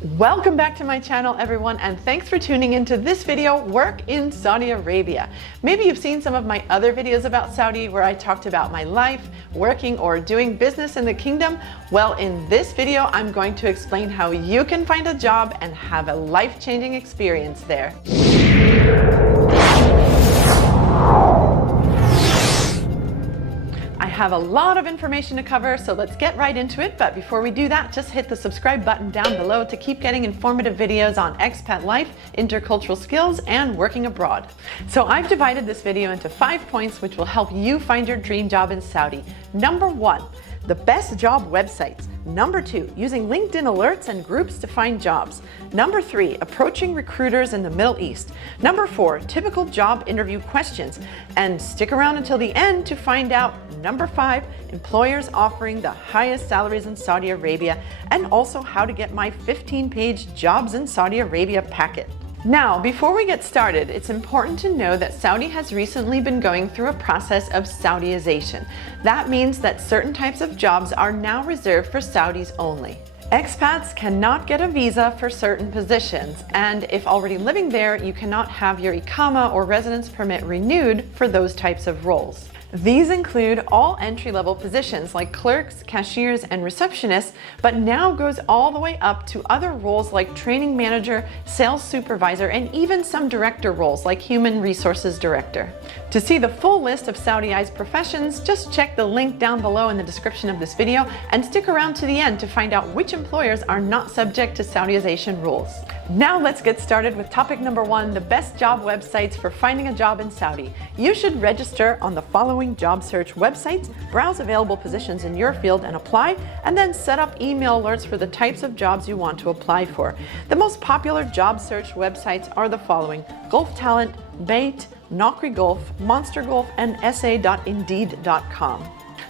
Welcome back to my channel, everyone, and thanks for tuning into this video, Work in Saudi Arabia. Maybe you've seen some of my other videos about Saudi where I talked about my life, working or doing business in the kingdom. Well, in this video, I'm going to explain how you can find a job and have a life-changing experience there. I have a lot of information to cover, so let's get right into it. But before we do that, just hit the subscribe button down below to keep getting informative videos on expat life, intercultural skills, and working abroad. So I've divided this video into 5 points which will help you find your dream job in Saudi. Number 1, the best job websites. Number 2, using LinkedIn alerts and groups to find jobs. Number 3, approaching recruiters in the Middle East. Number 4, typical job interview questions. And stick around until the end to find out number 5, employers offering the highest salaries in Saudi Arabia, and also how to get my 15-page Jobs in Saudi Arabia packet. Now, before we get started, it's important to know that Saudi has recently been going through a process of Saudiization. That means that certain types of jobs are now reserved for Saudis only. Expats cannot get a visa for certain positions, and if already living there, you cannot have your Iqama or residence permit renewed for those types of roles. These include all entry-level positions like clerks, cashiers, and receptionists, but now goes all the way up to other roles like training manager, sales supervisor, and even some director roles like human resources director. To see the full list of Saudiized professions, just check the link down below in the description of this video and stick around to the end to find out which employers are not subject to Saudiization rules. Now let's get started with topic number 1, the best job websites for finding a job in Saudi. You should register on the following job search websites, browse available positions in your field and apply, and then set up email alerts for the types of jobs you want to apply for. The most popular job search websites are the following: Gulf Talent, Bait, Naukri Gulf, Monster Gulf, and sa.indeed.com.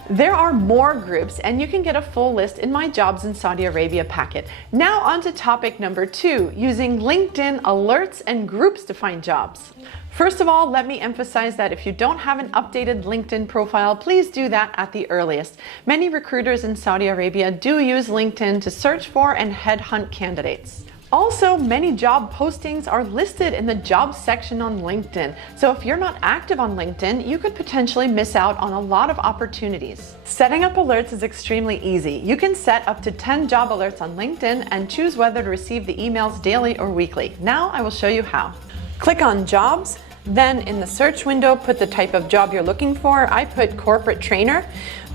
There are more groups, and you can get a full list in my Jobs in Saudi Arabia packet. Now on to topic number 2, using LinkedIn alerts and groups to find jobs. First of all, let me emphasize that if you don't have an updated LinkedIn profile, please do that at the earliest. Many recruiters in Saudi Arabia do use LinkedIn to search for and headhunt candidates. Also, many job postings are listed in the jobs section on LinkedIn. So if you're not active on LinkedIn, you could potentially miss out on a lot of opportunities. Setting up alerts is extremely easy. You can set up to 10 job alerts on LinkedIn and choose whether to receive the emails daily or weekly. Now I will show you how. Click on Jobs. Then in the search window, put the type of job you're looking for. I put corporate trainer.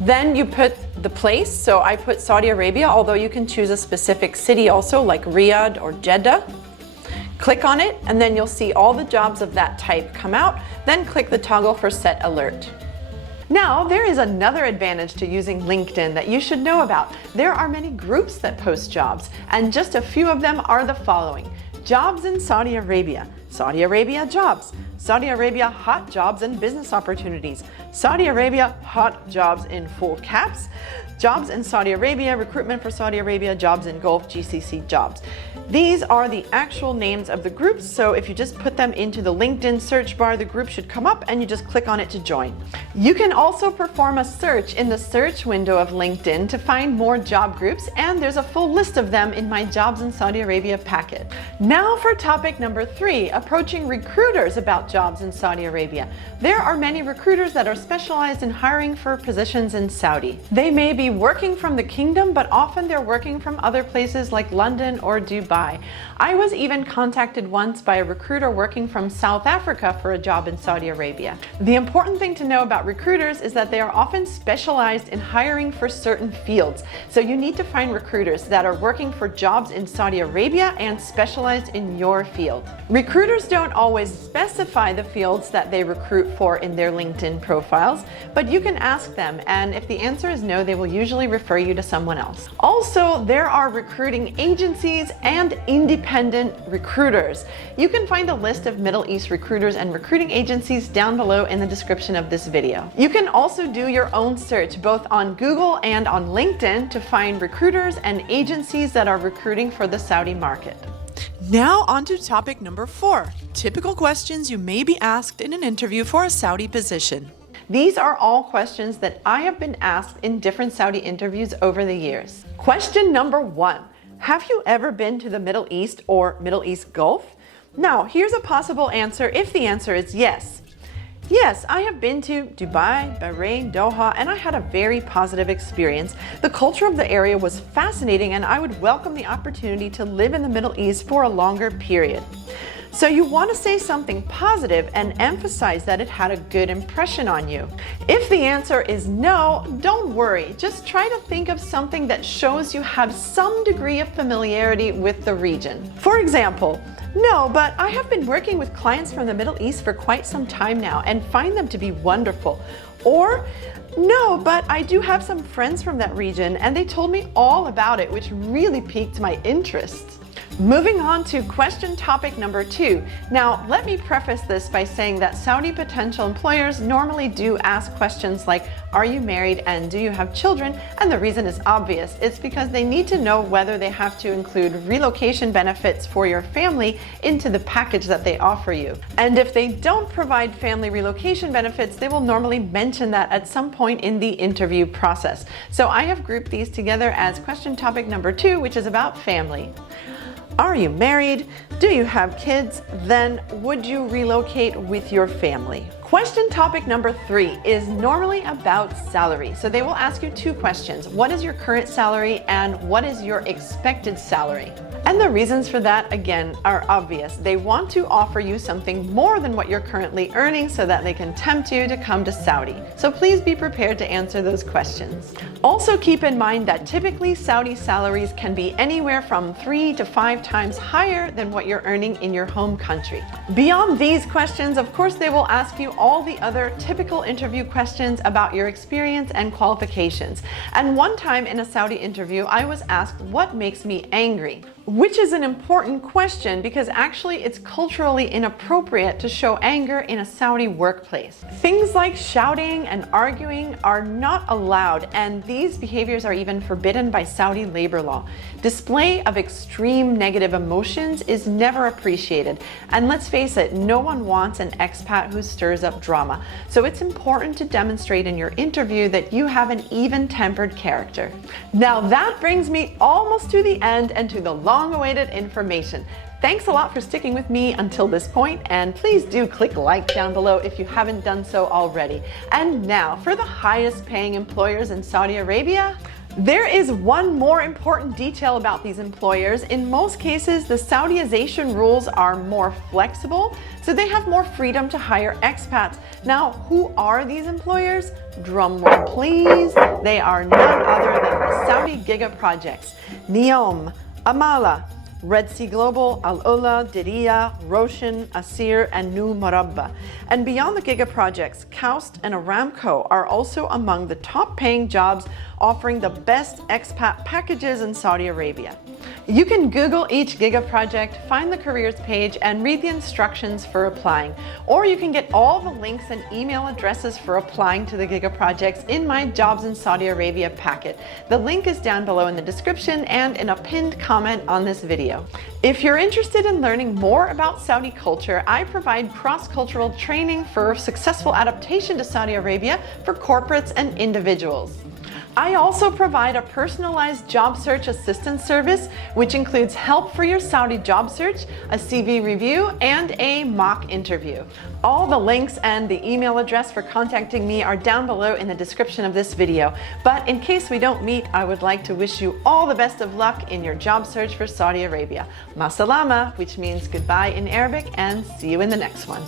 Then you put the place. So I put Saudi Arabia, although you can choose a specific city also, like Riyadh or Jeddah. Click on it, and then you'll see all the jobs of that type come out. Then click the toggle for set alert. Now, there is another advantage to using LinkedIn that you should know about. There are many groups that post jobs, and just a few of them are the following: Jobs in Saudi Arabia, Saudi Arabia Jobs, Saudi Arabia Hot Jobs and Business Opportunities, Saudi Arabia Hot Jobs in full caps, Jobs in Saudi Arabia, Recruitment for Saudi Arabia, Jobs in Gulf, GCC Jobs. These are the actual names of the groups, so if you just put them into the LinkedIn search bar, the group should come up and you just click on it to join. You can also perform a search in the search window of LinkedIn to find more job groups, and there's a full list of them in my Jobs in Saudi Arabia packet. Now for topic number 3, approaching recruiters about jobs in Saudi Arabia. There are many recruiters that are specialized in hiring for positions in Saudi. They may be working from the kingdom, but often they're working from other places like London or Dubai. I was even contacted once by a recruiter working from South Africa for a job in Saudi Arabia. The important thing to know about recruiters is that they are often specialized in hiring for certain fields. So you need to find recruiters that are working for jobs in Saudi Arabia and specialized in your field. Recruiters don't always specify the fields that they recruit for in their LinkedIn profiles, but you can ask them, and if the answer is no, they will usually refer you to someone else. Also, there are recruiting agencies and independent recruiters. You can find a list of Middle East recruiters and recruiting agencies down below in the description of this video. You can also do your own search both on Google and on LinkedIn to find recruiters and agencies that are recruiting for the Saudi market. Now on to topic number 4, typical questions you may be asked in an interview for a Saudi position. These are all questions that I have been asked in different Saudi interviews over the years. Question number 1. Have you ever been to the Middle East or Middle East Gulf? Now, here's a possible answer if the answer is yes. Yes, I have been to Dubai, Bahrain, Doha, and I had a very positive experience. The culture of the area was fascinating, and I would welcome the opportunity to live in the Middle East for a longer period. So you want to say something positive and emphasize that it had a good impression on you. If the answer is no, don't worry. Just try to think of something that shows you have some degree of familiarity with the region. For example, no, but I have been working with clients from the Middle East for quite some time now and find them to be wonderful. Or, no, but I do have some friends from that region and they told me all about it, which really piqued my interest. Moving on to question topic number 2. Now, let me preface this by saying that Saudi potential employers normally do ask questions like, are you married and do you have children? And the reason is obvious. It's because they need to know whether they have to include relocation benefits for your family into the package that they offer you. And if they don't provide family relocation benefits, they will normally mention that at some point in the interview process. So I have grouped these together as question topic number 2, which is about family. Are you married? Do you have kids? Then would you relocate with your family? Question topic number 3 is normally about salary. So they will ask you 2 questions. What is your current salary and what is your expected salary? And the reasons for that, again, are obvious. They want to offer you something more than what you're currently earning so that they can tempt you to come to Saudi. So please be prepared to answer those questions. Also keep in mind that typically Saudi salaries can be anywhere from 3 to 5 times higher than what you're earning in your home country. Beyond these questions, of course, they will ask you all the other typical interview questions about your experience and qualifications. And one time in a Saudi interview, I was asked, what makes me angry? Which is an important question because actually it's culturally inappropriate to show anger in a Saudi workplace. Things like shouting and arguing are not allowed, and these behaviors are even forbidden by Saudi labor law. Display of extreme negative emotions is never appreciated, and let's face it, no one wants an expat who stirs up drama. So it's important to demonstrate in your interview that you have an even-tempered character. Now that brings me almost to the end and to the long-awaited information. Thanks a lot for sticking with me until this point, and please do click like down below if you haven't done so already. And now for the highest paying employers in Saudi Arabia. There is one more important detail about these employers. In most cases, the Saudiization rules are more flexible, so they have more freedom to hire expats. Now, who are these employers? Drum roll, please. They are none other than the Saudi Giga projects. Neom, Amala, Red Sea Global, Al Ula, Diriyah, Roshan, Asir, and New Murabba. And beyond the Giga projects, Kaust and Aramco are also among the top paying jobs offering the best expat packages in Saudi Arabia. You can Google each Giga project, find the careers page, and read the instructions for applying. Or you can get all the links and email addresses for applying to the Giga projects in my Jobs in Saudi Arabia packet. The link is down below in the description and in a pinned comment on this video. If you're interested in learning more about Saudi culture, I provide cross-cultural training for successful adaptation to Saudi Arabia for corporates and individuals. I also provide a personalized job search assistance service, which includes help for your Saudi job search, a CV review, and a mock interview. All the links and the email address for contacting me are down below in the description of this video. But in case we don't meet, I would like to wish you all the best of luck in your job search for Saudi Arabia. Ma salama, which means goodbye in Arabic, and see you in the next one.